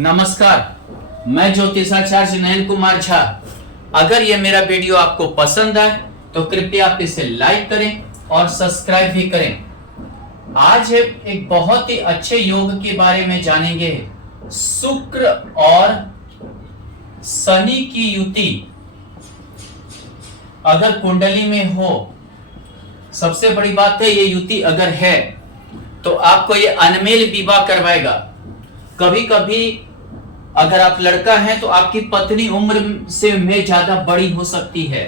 नमस्कार, मैं ज्योतिषाचार्य नयन कुमार झा। अगर यह मेरा वीडियो आपको पसंद आए तो कृपया आप इसे लाइक करें और सब्सक्राइब भी करें। आज एक बहुत ही अच्छे योग के बारे में जानेंगे। शुक्र और शनि की युति अगर कुंडली में हो, सबसे बड़ी बात है ये युति अगर है तो आपको ये अनमेल विवाह करवाएगा। कभी कभी अगर आप लड़का हैं तो आपकी पत्नी उम्र से में ज्यादा बड़ी हो सकती है,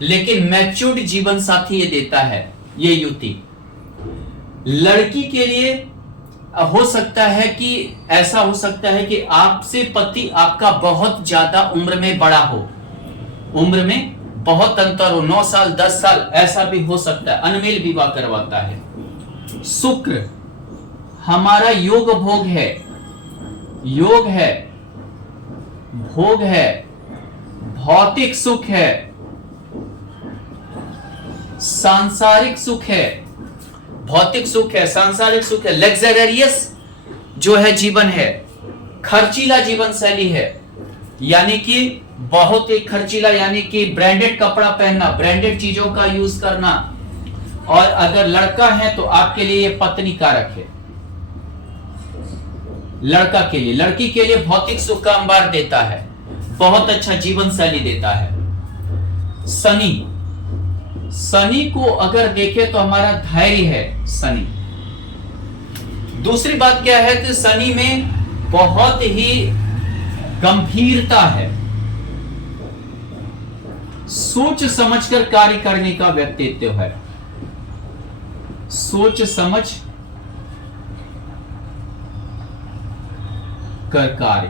लेकिन मैच्योर्ड जीवन साथी ये देता है। ये युति लड़की के लिए हो सकता है कि ऐसा हो सकता है कि आपसे पति आपका बहुत ज्यादा उम्र में बड़ा हो, उम्र में बहुत अंतर हो, 9 साल 10 साल ऐसा भी हो सकता है। अनमेल विवाह करवाता है। शुक्र हमारा योग भोग है, योग है, भोग है, भौतिक सुख है, सांसारिक सुख है। भौतिक सुख है, सांसारिक सुख है, लग्जरियस जो है जीवन है, खर्चीला जीवन शैली है, यानी कि बहुत ही खर्चीला, यानी कि ब्रांडेड कपड़ा पहनना, ब्रांडेड चीजों का यूज करना। और अगर लड़का है तो आपके लिए ये पत्नी कारक है। लड़का के लिए, लड़की के लिए भौतिक सुख का अंबार देता है, बहुत अच्छा जीवन शैली देता है। शनि, शनि को अगर देखें तो हमारा धैर्य है शनि। दूसरी बात क्या है कि शनि में बहुत ही गंभीरता है, सोच समझकर कार्य करने का व्यक्तित्व है, सोच समझ कर कार्य।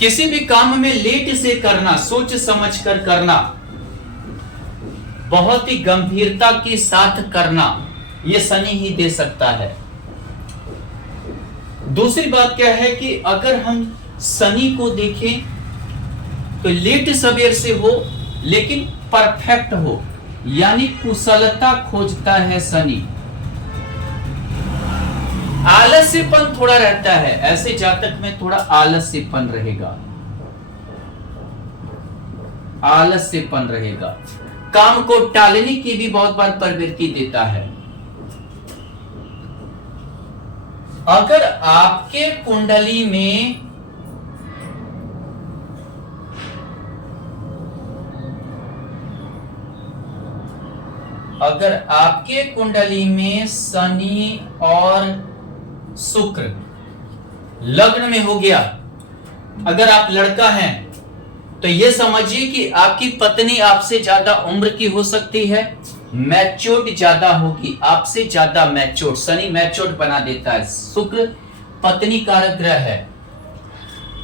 किसी भी काम में लेट से करना, सोच समझ कर करना, बहुत ही गंभीरता के साथ करना, यह शनि ही दे सकता है। दूसरी बात क्या है कि अगर हम शनि को देखें तो लेट सवेर से हो लेकिन परफेक्ट हो, यानी कुशलता खोजता है शनि। आलस्यपन थोड़ा रहता है, ऐसे जातक में थोड़ा आलस्यपन रहेगा, आलस्यपन रहेगा। काम को टालने की भी बहुत बार प्रवृत्ति देता है। अगर आपके कुंडली में शनि और शुक्र लग्न में हो गया, अगर आप लड़का हैं तो यह समझिए कि आपकी पत्नी आपसे ज्यादा उम्र की हो सकती है, मैच्योर्ड ज्यादा होगी, आपसे ज्यादा मैच्योर्ड। शनि मैच्योर्ड बना देता है, शुक्र पत्नी कारक ग्रह है।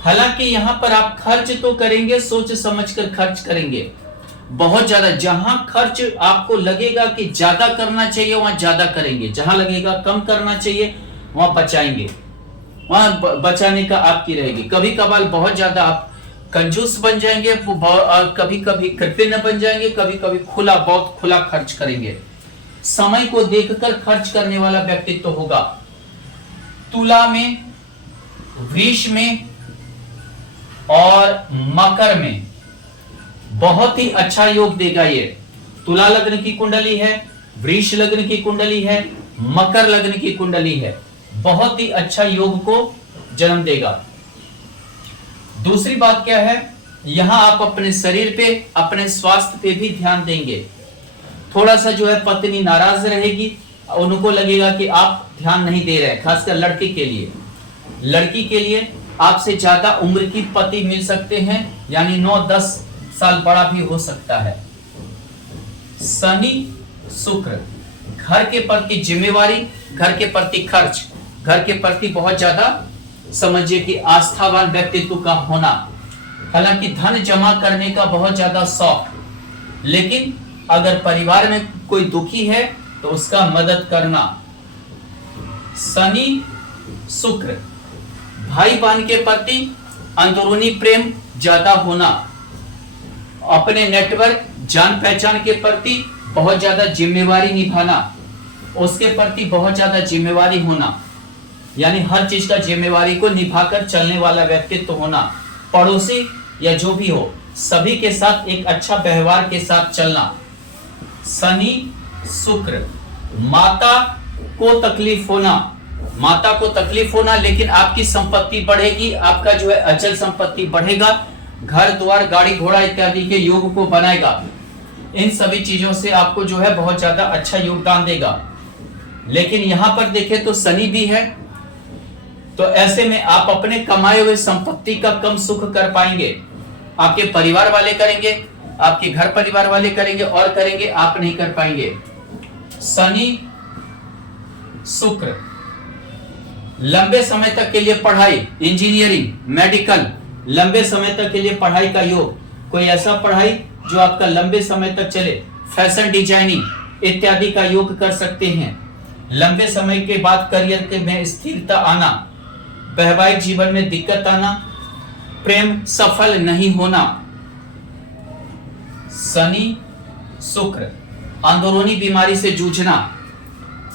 हालांकि यहां पर आप खर्च तो करेंगे, सोच समझकर खर्च करेंगे, बहुत ज्यादा। जहां खर्च आपको लगेगा कि ज्यादा करना चाहिए वहां ज्यादा करेंगे, जहां लगेगा कम करना चाहिए वहां बचाएंगे, वहां बचाने का आपकी रहेगी। कभी कभार बहुत ज्यादा आप कंजूस बन जाएंगे, कभी कभी कृपण बन जाएंगे, कभी कभी खुला, बहुत खुला खर्च करेंगे। समय को देखकर खर्च करने वाला व्यक्तित्व होगा। तुला में, वृष में और मकर में बहुत ही अच्छा योग देगा ये। तुला लग्न की कुंडली है, वृष लग्न की कुंडली है, मकर लग्न की कुंडली है, बहुत ही अच्छा योग को जन्म देगा। दूसरी बात क्या है, यहां आप अपने शरीर पे, अपने स्वास्थ्य पे भी ध्यान देंगे। थोड़ा सा जो है पत्नी नाराज रहेगी, उनको लगेगा कि आप ध्यान नहीं दे रहे, खासकर लड़के के लिए। लड़की के लिए आपसे ज्यादा उम्र की पति मिल सकते हैं, यानी 9-10 साल बड़ा भी हो सकता है। शनि शुक्र घर के प्रति जिम्मेवारी, घर के प्रति खर्च, घर के प्रति बहुत ज्यादा समझिए कि आस्थावान व्यक्तित्व का होना। हालांकि धन जमा करने का बहुत ज्यादा शौक, लेकिन अगर परिवार में कोई दुखी है तो उसका मदद करना। शनि शुक्र भाई बहन के प्रति अंदरूनी प्रेम ज्यादा होना, अपने नेटवर्क जान पहचान के प्रति बहुत ज्यादा जिम्मेवारी निभाना, उसके प्रति बहुत ज्यादा जिम्मेवारी होना। यानी हर चीज का जिम्मेवारी को निभाकर चलने वाला व्यक्तित्व होना। पड़ोसी या जो भी हो सभी के साथ एक अच्छा व्यवहार के साथ चलना। शनि शुक्र, माता को तकलीफ होना, माता को तकलीफ होना, लेकिन आपकी संपत्ति बढ़ेगी, आपका जो है अचल संपत्ति बढ़ेगा, घर द्वार गाड़ी घोड़ा इत्यादि के योग को बनाएगा। इन सभी चीजों से आपको जो है बहुत ज्यादा अच्छा योगदान देगा। लेकिन यहां पर देखें तो शनि भी है, तो ऐसे में आप अपने कमाए हुए संपत्ति का कम सुख कर पाएंगे। आपके परिवार वाले करेंगे, आपके घर परिवार वाले करेंगे और करेंगे, आप नहीं कर पाएंगे। शनि शुक्र, लंबे समय तक के लिए पढ़ाई, इंजीनियरिंग, मेडिकल, लंबे समय तक के लिए पढ़ाई का योग, कोई ऐसा पढ़ाई जो आपका लंबे समय तक चले, फैशन डिजाइनिंग इत्यादि का योग कर सकते हैं। लंबे समय के बाद करियर के में स्थिरता आना, वैवाहिक जीवन में दिक्कत आना, प्रेम सफल नहीं होना। शनि शुक्र, अंदरूनी बीमारी से जूझना,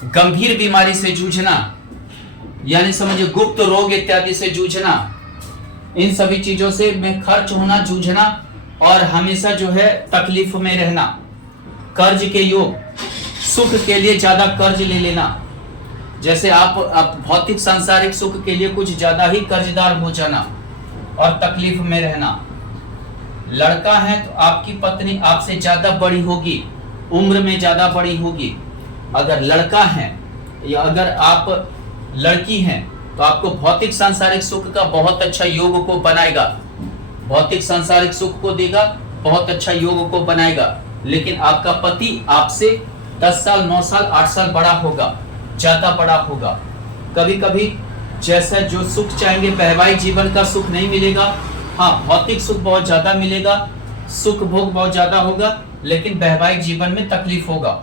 गंभीर बीमारी से जूझना, यानी समझिए गुप्त रोग इत्यादि से जूझना, इन सभी चीजों से में खर्च होना, जूझना और हमेशा जो है तकलीफ में रहना। कर्ज के योग, सुख के लिए ज्यादा कर्ज ले लेना, जैसे आप भौतिक सांसारिक सुख के लिए कुछ ज्यादा ही कर्जदार हो जाना और तकलीफ में रहना। लड़का है तो आपकी पत्नी आपसे ज्यादा बड़ी होगी, उम्र में ज्यादा बड़ी होगी। अगर लड़का है या अगर आप लड़की हैं तो आपको भौतिक सांसारिक सुख का बहुत अच्छा योग को बनाएगा, भौतिक सांसारिक सुख को देगा, बहुत अच्छा योग को बनाएगा। लेकिन आपका पति आपसे 10 साल 9 साल 8 साल बड़ा होगा, ज्यादा बड़ा होगा। कभी कभी जैसा जो सुख चाहेंगे वैवाहिक जीवन का सुख नहीं मिलेगा, हाँ भौतिक सुख बहुत ज्यादा मिलेगा, सुख भोग बहुत ज्यादा होगा, लेकिन वैवाहिक जीवन में तकलीफ होगा।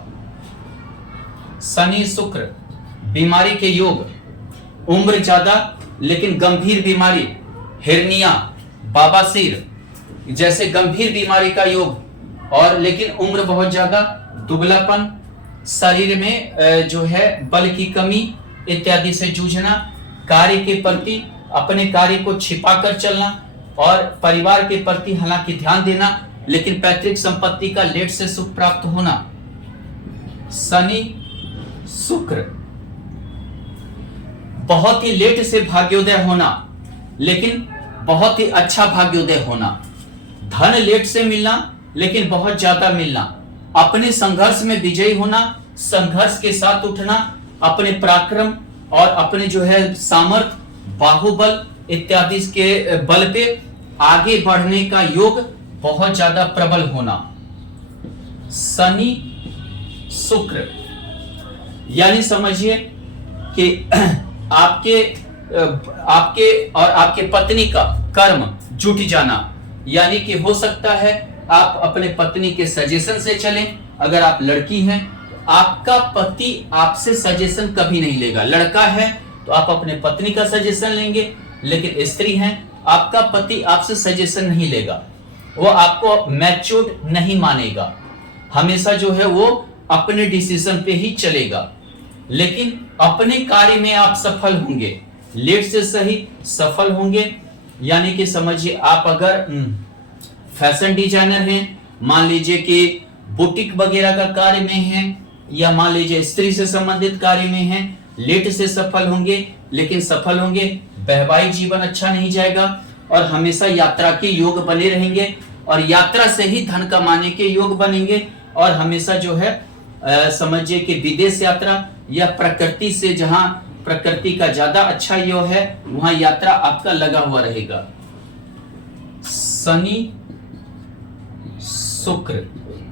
शनि शुक्र, बीमारी के योग, उम्र ज्यादा लेकिन गंभीर बीमारी, हिरनिया, बवासीर जैसे गंभीर बीमारी का योग, और लेकिन उम्र बहुत ज्यादा, दुबलापन, शरीर में जो है बल की कमी इत्यादि से जूझना, कार्य के प्रति अपने कार्य को छिपा कर चलना और परिवार के प्रति हालांकि ध्यान देना, लेकिन पैतृक संपत्ति का लेट से सुख प्राप्त होना। शनि शुक्र, बहुत ही लेट से भाग्योदय होना, लेकिन बहुत ही अच्छा भाग्योदय होना। धन लेट से मिलना लेकिन बहुत ज्यादा मिलना। अपने संघर्ष में विजयी होना, संघर्ष के साथ उठना, अपने पराक्रम और अपने जो है सामर्थ्य, बाहुबल इत्यादि के बल पे आगे बढ़ने का योग बहुत ज्यादा प्रबल होना। शनि शुक्र, यानी समझिए कि आपके और आपके पत्नी का कर्म जुट जाना, यानी कि हो सकता है आप अपने पत्नी के सजेशन से चलें। अगर आप लड़की हैं तो आपका पति आपसे सजेशन कभी नहीं लेगा। लड़का है तो आप अपने पत्नी का सजेशन लेंगे, लेकिन स्त्री हैं आपका पति आपसे सजेशन नहीं लेगा, वो आपको मैच्योर्ड नहीं मानेगा, हमेशा जो है वो अपने डिसीजन पे ही चलेगा। लेकिन अपने कार्य में आप सफल होंगे, लेट से सही सफल होंगे। यानी कि समझिए आप अगर फैशन डिजाइनर हैं, मान लीजिए कि बुटीक वगैरह का कार्य में हैं, या मान लीजिए स्त्री से संबंधित कार्य में हैं, लेट से सफल होंगे, लेकिन सफल होंगे। वैवाहिक जीवन अच्छा नहीं जाएगा और हमेशा यात्रा के योग बने रहेंगे, और यात्रा से ही धन कमाने के योग बनेंगे। और हमेशा जो है समझिए कि विदेश यात्रा या प्रकृति से, जहां प्रकृति का ज्यादा अच्छा योग है वहां यात्रा आपका लगा हुआ रहेगा। शनि शुक्र,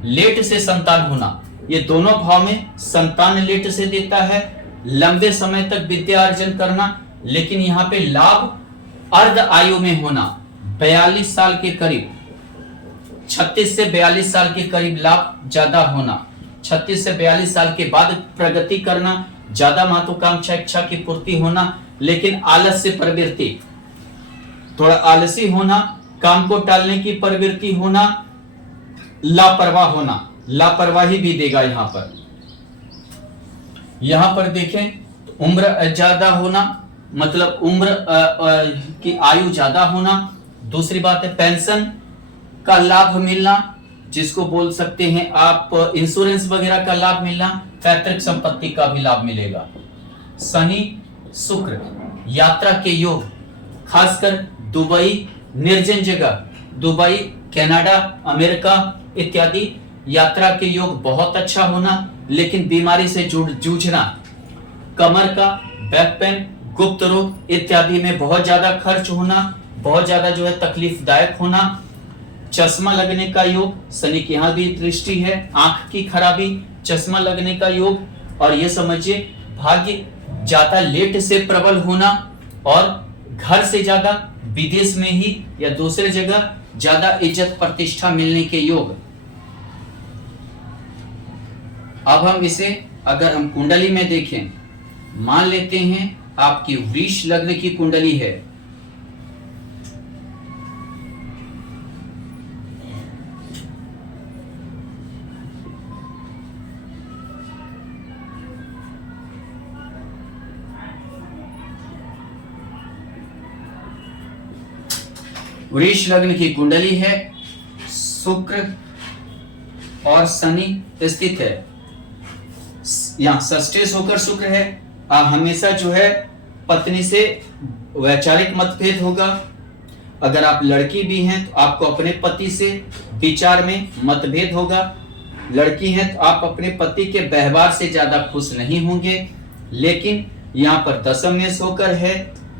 लेट से संतान होना, ये दोनों भाव में संतान लेट से देता है। लंबे समय तक विद्या अर्जन करना, लेकिन यहाँ पे लाभ अर्ध आयु में होना, 42 साल के करीब, 36 से 42 साल के करीब लाभ ज्यादा होना। 36 से 42 साल के बाद प्रगति करना, ज्यादा महत्वाकांक्षा इच्छा की पूर्ति होना, लेकिन आलस्य प्रवृत्ति, थोड़ा आलसी होना, काम को टालने की प्रवृत्ति होना, लापरवाह होना, लापरवाही भी देगा। यहां पर देखें तो उम्र ज्यादा होना, मतलब उम्र की आयु ज्यादा होना। दूसरी बात है पेंशन का लाभ मिलना, जिसको बोल सकते हैं आप इंश्योरेंस वगैरह का लाभ मिलना। पैतृक संपत्ति का भी लाभ मिलेगा। शनि शुक्र यात्रा के योग, खासकर दुबई, निर्जन जगह, दुबई, कनाडा, अमेरिका इत्यादि यात्रा के योग बहुत अच्छा होना, लेकिन बीमारी से जूझना, कमर का, बैक पेन, गुप्त रोग इत्यादि में बहुत ज्यादा खर्च होना, बहुत ज्यादा जो है तकलीफदायक होना। चश्मा लगने का योग, शनि की यहाँ भी दृष्टि है, आंख की खराबी, चश्मा लगने का योग। और ये समझिए भाग्य ज्यादा लेट से प्रबल होना, और घर से ज्यादा विदेश में ही या दूसरे जगह ज्यादा इज्जत प्रतिष्ठा मिलने के योग। अब हम इसे अगर हम कुंडली में देखें, मान लेते हैं आपकी वृष लग्न की कुंडली है, वृष लग्न की कुंडली है, शुक्र और शनि स्थित है, यहाँ षष्ठेश होकर शुक्र है। हमेशा जो है पत्नी से वैचारिक मतभेद होगा। अगर आप लड़की भी हैं तो आपको अपने पति से विचार में मतभेद होगा। लड़की हैं तो आप अपने पति के व्यवहार से ज्यादा खुश नहीं होंगे। लेकिन यहाँ पर दशम में होकर है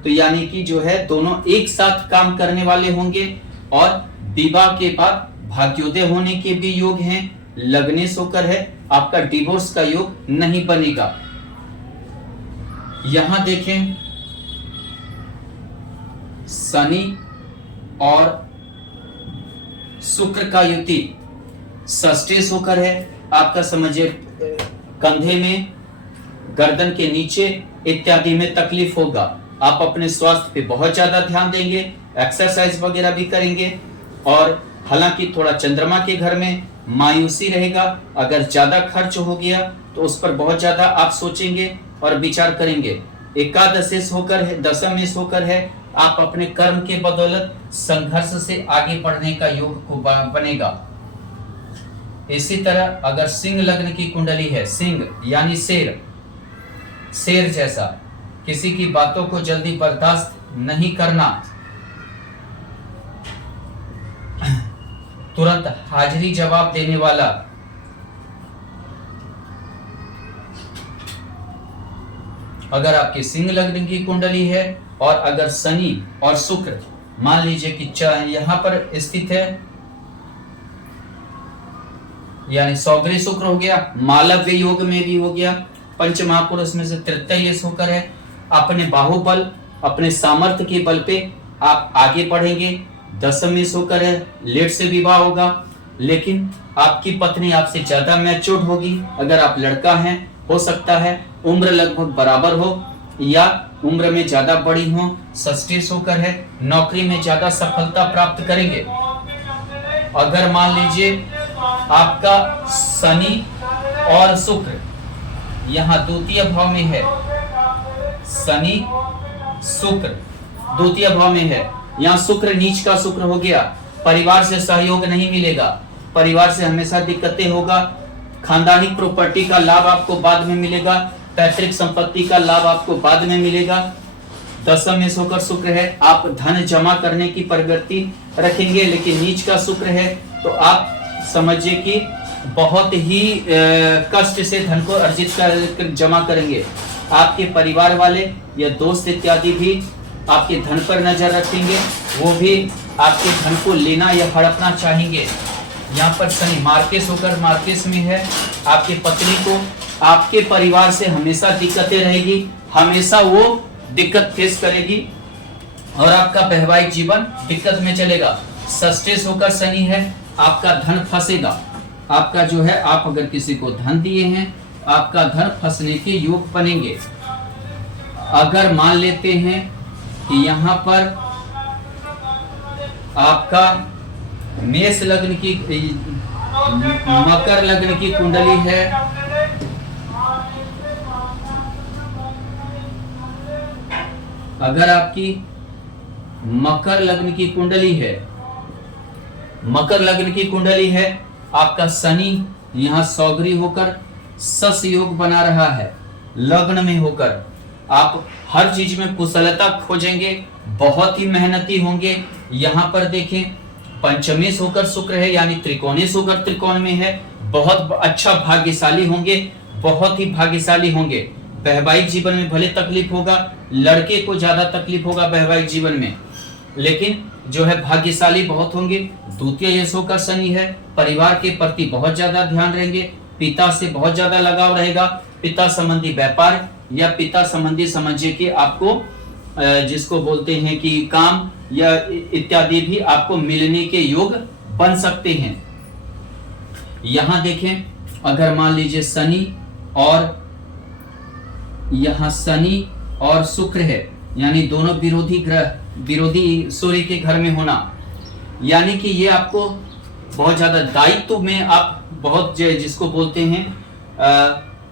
तो यानी कि जो है दोनों एक साथ काम करने वाले होंगे, और विवाह के बाद भाग्योदय होने के भी योग हैं। लग्नेश होकर है, आपका डिवोर्स का योग नहीं बनेगा। यहां देखें शनि और शुक्र का युति षष्ठेश होकर है, आपका समझिए कंधे में, गर्दन के नीचे इत्यादि में तकलीफ होगा। आप अपने स्वास्थ्य पे बहुत ज्यादा ध्यान देंगे, एक्सरसाइज वगैरह भी करेंगे, और हालांकि थोड़ा चंद्रमा के घर में मायूसी रहेगा। अगर ज्यादा खर्च हो गया तो उस पर बहुत ज्यादा आप सोचेंगे और विचार करेंगे। एकादशेश होकर है, दशमेश होकर है, आप अपने कर्म के बदौलत संघर्ष से आगे बढ़ने का योग को बनेगा। इसी तरह अगर सिंह लग्न की कुंडली है, सिंह यानी शेर, शेर जैसा, किसी की बातों को जल्दी बर्दाश्त नहीं करना, तुरंत हाजिरी जवाब देने वाला, अगर आपकी सिंह लग्न की कुंडली है और अगर शनि और शुक्र मान लीजिए कि यहां पर स्थित है, यानी सौगरी शुक्र हो गया, मालव्य योग में भी हो गया, पंच महापुरुष में से तृतीय होकर है, अपने बाहुबल, अपने सामर्थ्य के बल पे आप आगे बढ़ेंगे। दशमेश होकर है, लेट से विवाह होगा, लेकिन आपकी पत्नी आपसे ज्यादा मैच्योर्ड होगी। अगर आप लड़का हैं, हो सकता है उम्र लगभग बराबर हो या उम्र में ज्यादा बड़ी हो। षष्ठेश होकर है, नौकरी में ज्यादा सफलता प्राप्त करेंगे। अगर मान लीजिए आपका शनि और शुक्र यहाँ द्वितीय भाव में है, शनि शुक्र द्वितीय भाव में है, यहाँ शुक्र नीच का शुक्र हो गया, परिवार से सहयोग नहीं मिलेगा, परिवार से हमेशा दिक्कतें होगा। खानदानी प्रॉपर्टी का लाभ आपको बाद में मिलेगा, पैतृक संपत्ति का लाभ आपको बाद में मिलेगा। दशम में होकर शुक्र है, आप धन जमा करने की प्रवृत्ति रखेंगे, लेकिन नीच का शुक्र है तो आप समझिए कि बहुत ही कष्ट से धन को अर्जित कर जमा करेंगे। आपके परिवार वाले या दोस्त इत्यादि भी आपके धन पर नजर रखेंगे, वो भी आपके धन को लेना या हड़पना चाहेंगे। यहाँ पर शनि मार्केस होकर मार्केस में है, आपके पत्नी को आपके परिवार से हमेशा दिक्कतें रहेगी, हमेशा वो दिक्कत फेस करेगी और आपका वैवाहिक जीवन दिक्कत में चलेगा। षष्ठेश होकर शनि है, आपका धन फंसेगा, आपका जो है आप अगर किसी को धन दिए हैं, आपका धन फंसने के योग बनेंगे। अगर मान लेते हैं कि यहाँ पर आपका मेष लग्न की, मकर लग्न की कुंडली है, अगर आपकी मकर लग्न की कुंडली है, मकर लग्न की कुंडली है, आपका शनि यहां सौगरी होकर सस योग बना रहा है, लग्न में होकर आप हर चीज में कुशलता खोजेंगे, बहुत ही मेहनती होंगे। यहां पर देखें पंचमेश होकर शुक्र है, यानी त्रिकोणेश होकर त्रिकोण में है, बहुत अच्छा भाग्यशाली होंगे, बहुत ही भाग्यशाली होंगे। वैवाहिक जीवन में भले तकलीफ होगा, लड़के को ज्यादा तकलीफ होगा वैवाहिक जीवन में, लेकिन जो है भाग्यशाली बहुत होंगे। द्वितीय यश होकर शनि है, परिवार के प्रति बहुत ज्यादा ध्यान रहेंगे, पिता से बहुत ज्यादा लगाव रहेगा, पिता संबंधी व्यापार या पिता संबंधी समझिए कि आपको जिसको बोलते हैं कि काम या इत्यादि भी आपको मिलने के योग बन सकते हैं। यहां देखें अगर मान लीजिए शनि और यहां शनि और शुक्र है, यानी दोनों विरोधी ग्रह, विरोधी सूर्य के घर में होना, यानी कि ये आपको बहुत ज्यादा दायित्व में आप बहुत जिसको बोलते हैं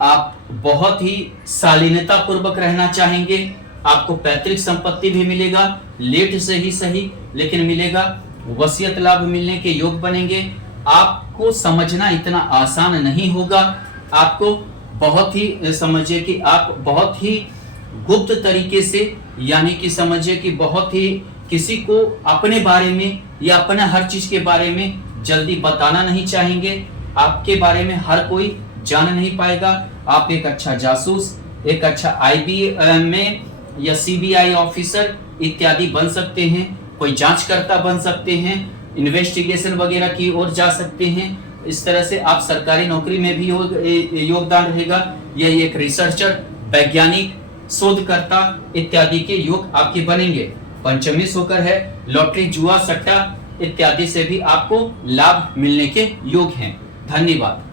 आप बहुत ही शालीनता पूर्वक रहना चाहेंगे। आपको पैतृक संपत्ति भी मिलेगा, लेट से ही सही लेकिन मिलेगा, वसीयत लाभ मिलने के योग बनेंगे। आपको समझना इतना आसान नहीं होगा, आपको बहुत ही समझिए कि आप बहुत ही गुप्त तरीके से, यानी कि समझिए कि बहुत ही किसी को अपने बारे में या अपने हर चीज के बारे में जल्दी बताना नहीं चाहेंगे। आपके बारे में हर कोई जान नहीं पाएगा। आप एक अच्छा जासूस, एक अच्छा IB या CBI ऑफिसर इत्यादि बन सकते हैं, कोई जांचकर्ता बन सकते हैं, इन्वेस्टिगेशन वगैरह की ओर जा सकते हैं। इस तरह से आप सरकारी नौकरी में भी योगदान रहेगा। यह एक रिसर्चर, वैज्ञानिक, शोधकर्ता इत्यादि के योग आपके बनेंगे। पंचमेश होकर है, लॉटरी, जुआ, सट्टा इत्यादि से भी आपको लाभ मिलने के योग हैं। धन्यवाद।